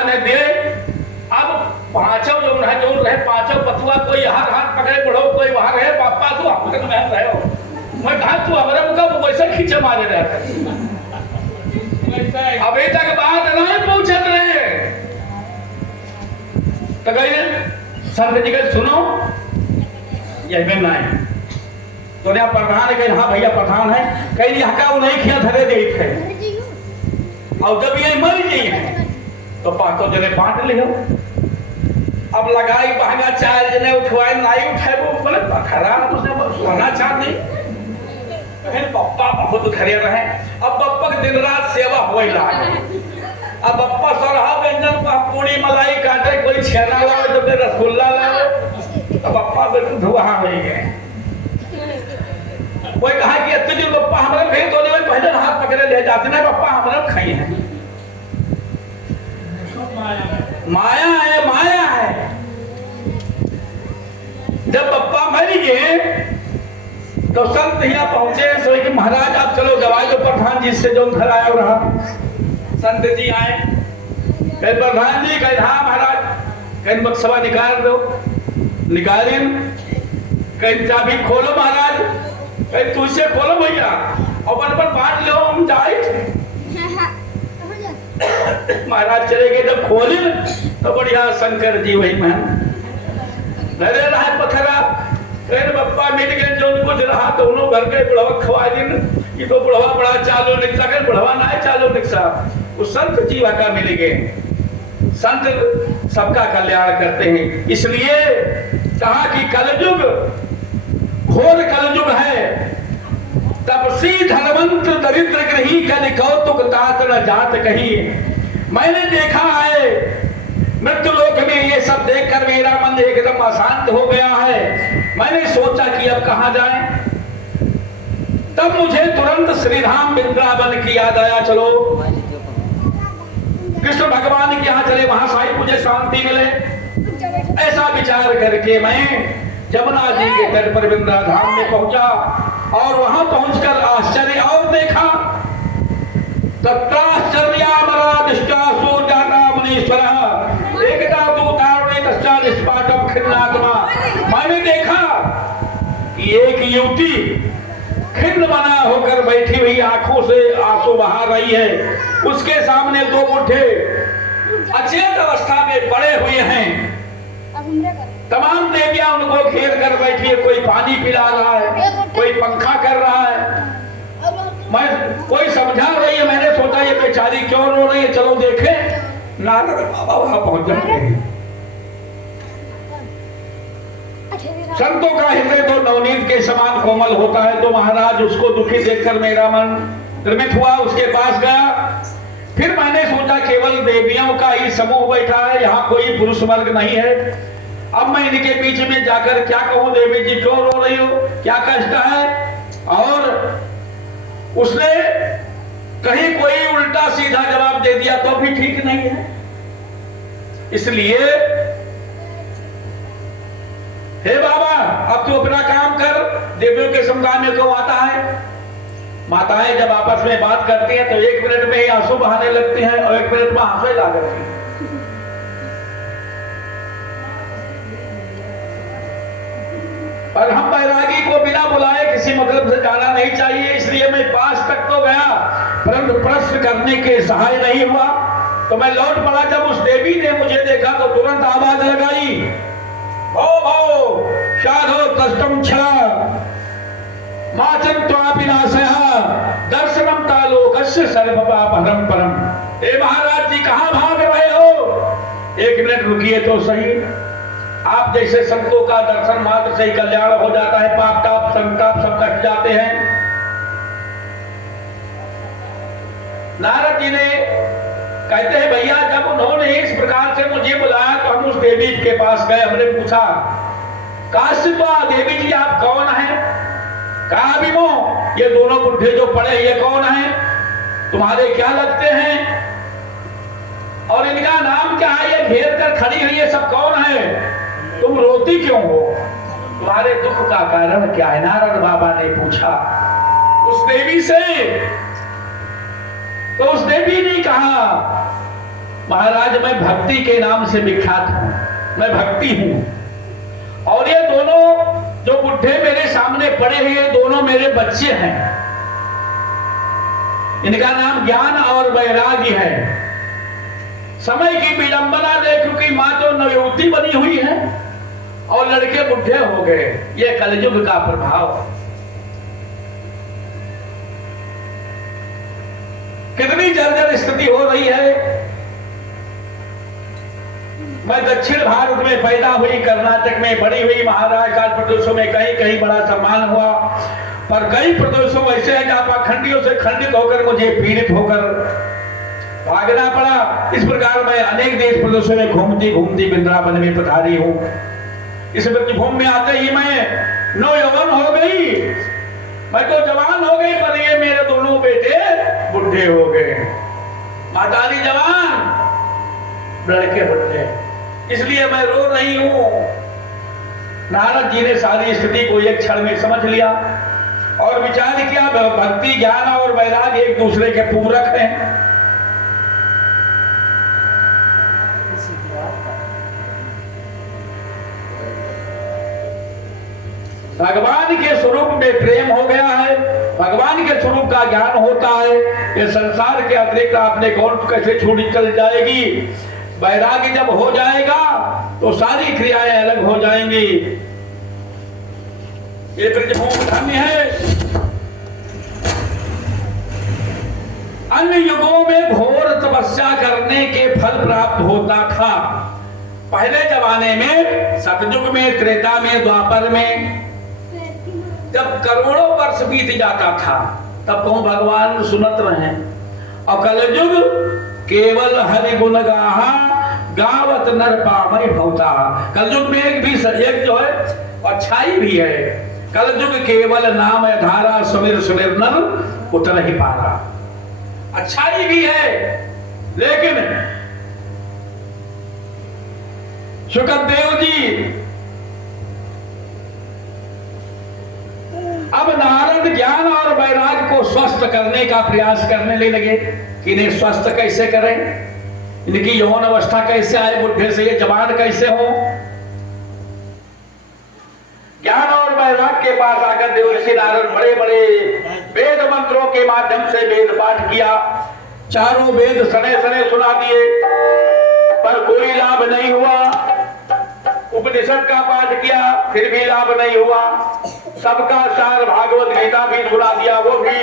जाने दे। अब पांचों जो रहे पांचों पतुआ, कोई यहाँ हाथ पकड़े बढ़ो, कोई वहां रहे। पापा तू हमरे में रहे हो, मैं कहा तू हमारे मुका वैसे खींचे मारे रहे। अभी तक बात नहीं पूछत रहे तो कहिए संत जी कहे सुनो यही में नहीं तो ने प्रधान कहे हाँ भैया प्रधान है कहीं हका नहीं किया धरे दे थे। और जब ये मर गई है तो पांचों जने बांट लियो। अब लगाई बहंगा चार जने उठवाए नहीं उठाए वो बोले पथरा उसने सोना चांदी कहे पप्पा बहुत घरे रहे। अब पप्पा के दिन रात सेवा होए लागे। अब पप्पा सरहा व्यंजन पूरी मलाई काटे, कोई छेना लावे तो फिर रसगुल्ला लावे। अब पप्पा बिल्कुल धुआ हो गए। कोई कहा कि इतने दिन पप्पा हमारे कहीं तो नहीं पहले हाथ पकड़े ले जाते ना पप्पा हमारे खाई हैं। माया है माया है। जब पप्पा मर गए तो संत यहाँ पहुंचे सो कि महाराज आप चलो दवाई दो प्रधान जी से जो घर आया रहा। संत जी आए कहे प्रधान जी कहे हाँ महाराज कहे बक्सवा निकाल दो। निकाले कहे चाबी खोलो महाराज कहे तुझसे खोलो भैया और अपन बांट लो हम जाए। महाराज चले गए जब खोले तो बढ़िया शंकर जी वही में नरे रहा पथरा कहे बप्पा मिल गए जो कुछ रहा तो उन्होंने घर के बुढ़वा खवा दिन ये तो बुढ़वा बड़ा चालू निकसा कर बुढ़वा ना है चालू निकसा उस संत जीवा का मिल गए। संत सबका कल्याण करते हैं इसलिए कहा कि कलयुग घोर कलयुग है। तपसी धनवंत दरिद्र ग्रही कल कौतुक तात न जात कहीं। मैंने देखा है मृत्यु लोक में ये सब देखकर मेरा मन एकदम अशांत हो गया है। मैंने सोचा कि अब कहां जाएं। तब मुझे तुरंत श्री राम वृंदावन की याद आया। चलो कृष्ण भगवान के यहाँ चले वहां शायद मुझे शांति मिले। ऐसा विचार करके मैं जमुना जी के तट पर वृंदावन में पहुंचा और वहां पहुंचकर आश्चर्य और देखा। मैंने देखा कि एक युवती खिन्न बना होकर बैठी हुई आंखों से आंसू बहा रही है। उसके सामने दो बुढ़े अचेत अवस्था में पड़े हुए हैं। तमाम देवियां उनको घेर कर बैठी है। कोई पानी पिला रहा है, कोई पंखा कर रहा है, मैं कोई समझा रही है। मैंने सोचा ये बेचारी क्यों रो रही है, चलो देखें। नारद बाबा वहां पहुंच जाते हैं। संतों का हृदय तो नवनीत के समान कोमल होता है। तो महाराज उसको दुखी देखकर मेरा मन निर्मित हुआ, उसके पास गया। फिर मैंने सोचा केवल देवियों का ही समूह बैठा है, यहाँ कोई पुरुष वर्ग नहीं है। अब मैं इनके बीच में जाकर क्या कहूं, देवी जी क्यों रो रही हो, क्या कष्ट है। और उसने कहीं कोई उल्टा सीधा जवाब दे दिया तो भी ठीक नहीं है। इसलिए हे बाबा अब तू अपना काम कर। देवियों के समुदाय में क्यों आता है। माताएं जब आपस में बात करती हैं तो 1 मिनट में ही आंसू बहाने लगती हैं और 1 मिनट में आंसू ला करती हैं। और हम बैरागी को बिना बुलाए किसी मतलब से जाना नहीं चाहिए। इसलिए मैं पास तक तो गया परंतु प्रश्न करने के सहाय नहीं हुआ। तो मैं लौट पड़ा। जब उस देवी ने मुझे देखा तो तुरंत आवाज लगाई, ओ भाओ साधो कष्टम छा माचन त्वापिनाशः दर्शनम तालोकस्य सर्वपापहरम परम। ए महाराज जी कहां भाग रहे हो। 1 मिनट रुकिए तो सही। आप जैसे संतों का दर्शन मात्र से ही कल्याण हो जाता है। पाप ताप संताप सब कट जाते हैं। नारद जी ने कहते हैं भैया जब उन्होंने इस प्रकार से मुझे बुलाया तो हम उस देवी के पास गए। हमने पूछा काश्यपा देवी जी आप कौन हैं। कहा विमो ये दोनों बुढ़े जो पड़े ये कौन हैं, तुम्हारे क्या लगते हैं और इनका नाम क्या है। ये घेर कर खड़ी हुई ये सब कौन है, तुम रोती क्यों हो, तुम्हारे दुख का कारण क्या है। नारद बाबा ने पूछा उस देवी से। तो उस देवी ने कहा महाराज मैं भक्ति के नाम से विख्यात हूं, मैं भक्ति हूं। और ये दोनों जो बुढ़े मेरे सामने पड़े हैं ये दोनों मेरे बच्चे हैं। इनका नाम ज्ञान और वैराग्य है। समय की विडंबना देख क्योंकि मां तो नवयुवती बनी हुई है और लड़के बुढ़े हो गए। ये कलयुग का प्रभाव। कितनी जर्जर स्थिति हो रही है। मैं दक्षिण भारत में पैदा हुई, कर्नाटक में बड़ी हुई, महाराष्ट्र प्रदेशों में कहीं कहीं बड़ा सम्मान हुआ, पर कई प्रदेशों ऐसे हैं जहां पाखंडियों से खंडित होकर मुझे पीड़ित होकर भागना पड़ा। इस प्रकार मैं अनेक देश प्रदेशों में घूमती घूमती वृंदावन में पधारी हूं। इस वृंदावन में आते ही मैं नौजवान हो गई। मैं तो जवान हो गई पर ये मेरे दोनों बेटे बुढ़े हो गए। माताजी जवान, लड़के बुढ़े, इसलिए मैं रो रही हूं। नारद जी ने सारी स्थिति को एक क्षण में समझ लिया और विचार किया भक्ति ज्ञान और वैराग्य एक दूसरे के पूरक हैं। भगवान के स्वरूप में प्रेम हो गया है, भगवान के स्वरूप का ज्ञान होता है। ये संसार के अतिरिक्त आपने कौन कैसे छूट चल जाएगी। वैराग्य जब हो जाएगा तो सारी क्रियाएं अलग हो जाएंगी। ये ब्रजभूमि धन्य है। अन्य युगों में घोर तपस्या करने के फल प्राप्त होता था। पहले जमाने में सतयुग में, त्रेता में, द्वापर में जब करोड़ों वर्ष बीत जाता था तब कौन भगवान सुनत रहे। और कलयुग केवल हरि गुण गाहा गावत नर पामय भवता। कलयुग में एक जो है अच्छाई भी है। कलयुग केवल नाम धारा सुमिर सुमिर नर उतर ही पारा। अच्छाई भी है, लेकिन शुकदेव जी अब नारद ज्ञान और वैराग्य को स्वस्थ करने का प्रयास करने लगे कि इन्हें स्वस्थ कैसे करें, इनकी यौन अवस्था कैसे आए, बुढ़े से ये जवान कैसे हो। ज्ञान और वैराग्य के पास आकर देवर्षि नारद बड़े बड़े वेद मंत्रों के माध्यम से वेद पाठ किया। चारों वेद सने सने सुना दिए पर कोई लाभ नहीं हुआ। उपनिषद का पाठ किया फिर भी लाभ नहीं हुआ। सबका सार भागवत गीता भी सुना दिया, वो भी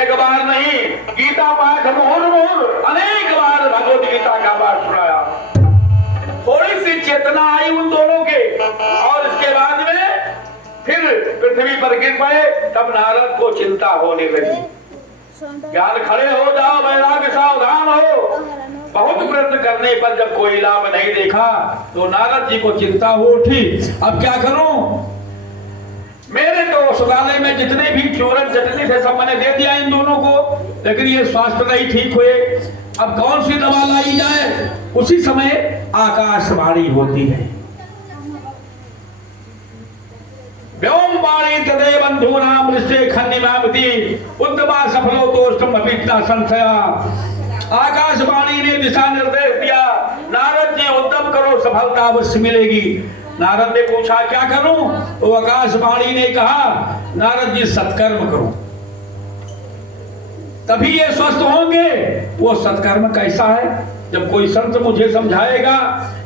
एक बार नहीं, गीता पाठ मोहर मोहर अनेक बार भगवत गीता का पाठ सुनाया। थोड़ी सी चेतना आई उन दोनों के और इसके बाद में फिर पृथ्वी पर गिर पड़े। तब नारद को चिंता होने लगी। ज्ञान खड़े हो जाओ, वैराग्य सावधान हो। बहुत प्रयत्न करने पर जब कोई लाभ नहीं देखा तो नारद जी को चिंता हो उठी। अब क्या करूं? मेरे तो औषधालय में जितने भी चूरन चटनी थे सब मैंने दे दिया इन दोनों को, लेकिन ये स्वास्थ्य नहीं ठीक हुए। अब कौन सी दवा लाई जाए? उसी समय आकाशवाणी होती है। व्योमवाणी तदे बंधूनाम दृष्टे खन्निमामति उद्दमा सफलो तोष्टम अपित्ता संशया। आकाशवाणी ने दिशा निर्देश दिया, नारद जी उद्यम करो, सफलता अवश्य मिलेगी। नारद ने पूछा क्या करूं? तो आकाशवाणी ने कहा नारद जी सत्कर्म करो तभी ये स्वस्थ होंगे। वो सत्कर्म कैसा है? जब कोई संत मुझे समझाएगा।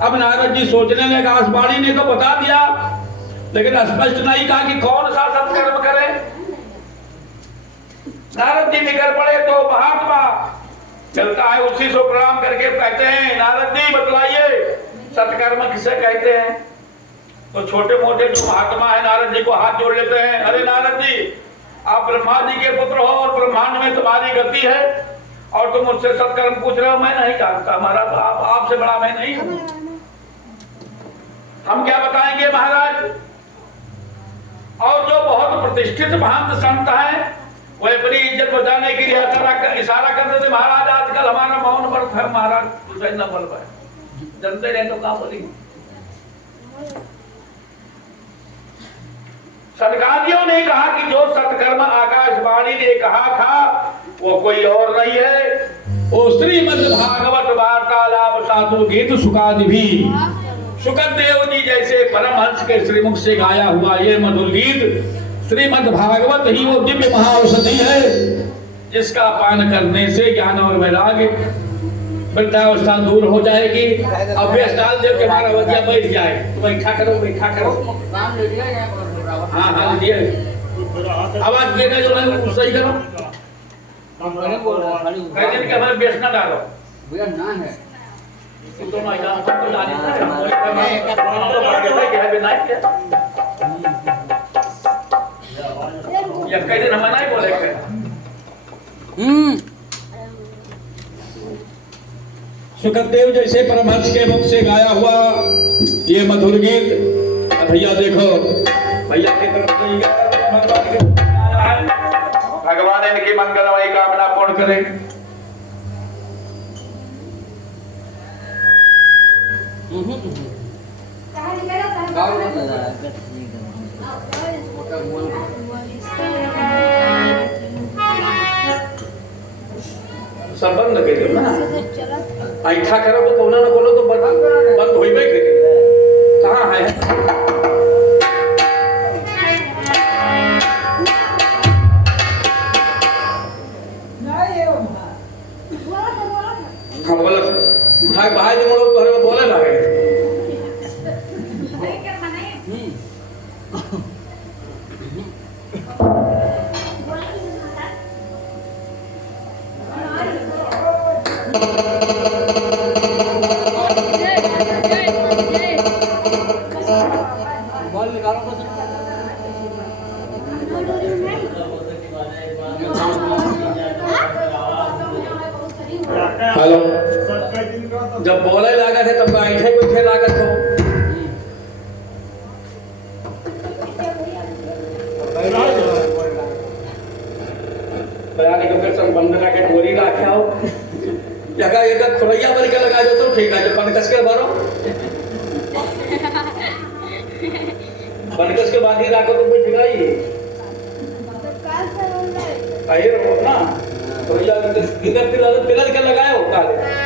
अब नारद जी सोचने लगे, आकाशवाणी ने तो बता दिया लेकिन स्पष्ट नहीं कहा कि कौन सा सत्कर्म करें। नारद जी निकल पड़े तो महात्मा चलता है, उसी से प्रणाम करके कहते हैं नारद जी बतलाइए सत्कर्म किसे कहते हैं। तो छोटे मोटे जो महात्मा है नारद जी को हाथ जोड़ लेते हैं। अरे नारद जी, आप ब्रह्मा जी के पुत्र हो और ब्रह्मांड में तुम्हारी गति है और तुम मुझसे सत्कर्म पूछ रहे हो। मैं नहीं जानता, हमारा बाप आपसे बड़ा मैं नहीं हूं। हम क्या बताएंगे महाराज। और जो बहुत प्रतिष्ठित महंत संत हैं वो अपनी इज्जत बचाने के लिए इशारा करते थे, महाराज आजकल हमारा मौन व्रत है, महाराज कुछ न बोल पाए, जनते रहे तो कहां बोलेंगे। सनकादियों ने कहा कि जो सत्कर्म आकाशवाणी ने कहा था वो कोई और नहीं है, ओ श्रीमद् भागवत वार्तालाप साधु गीत सुकादि भी सुखदेव जी जैसे परमहंस के श्रीमुख से गाया हुआ ये मधुर गीत श्रीमद् भागवत ही वो दिव्य महाऔषधि है जिसका पान करने से ज्ञान और वैराग्य वृद्धावस्था दूर हो जाएगी। अभ्यास डाल दे के हमारा वजिया बैठ जाए तो बैठा करो हाँ हाँ दिए आवाज देना जो है सही करो कहने के हमारे बेच ना डालो भैया ना है तो मैदान तो जाने या कई दिन हम नहीं बोले सुखदेव जैसे परमहंस के मुख से गाया हुआ ये मधुर गीत भैया देखो भैया की तरफ भगवान इनकी मंगलमयी कामना पूर्ण करें। सब बंद कर दो ना ऐठा करोगे तो ना बोलो तो बंद हो ही गई कहाँ है हाँ बोला उठा के बाहर मोड़ो तो हरे बोले ना हेलो जब बोले लगा थे तब बैठे बैठे लागत हो बयानी के संग बंदना के डोरी रखा हो जगह एक खुरैया भर के लगा दो तो ठीक है जो बनकस के भरो बनकस के बाद ही रखो तो फिर ठिकाई ना खुरैया तिलक के लगाए हो काले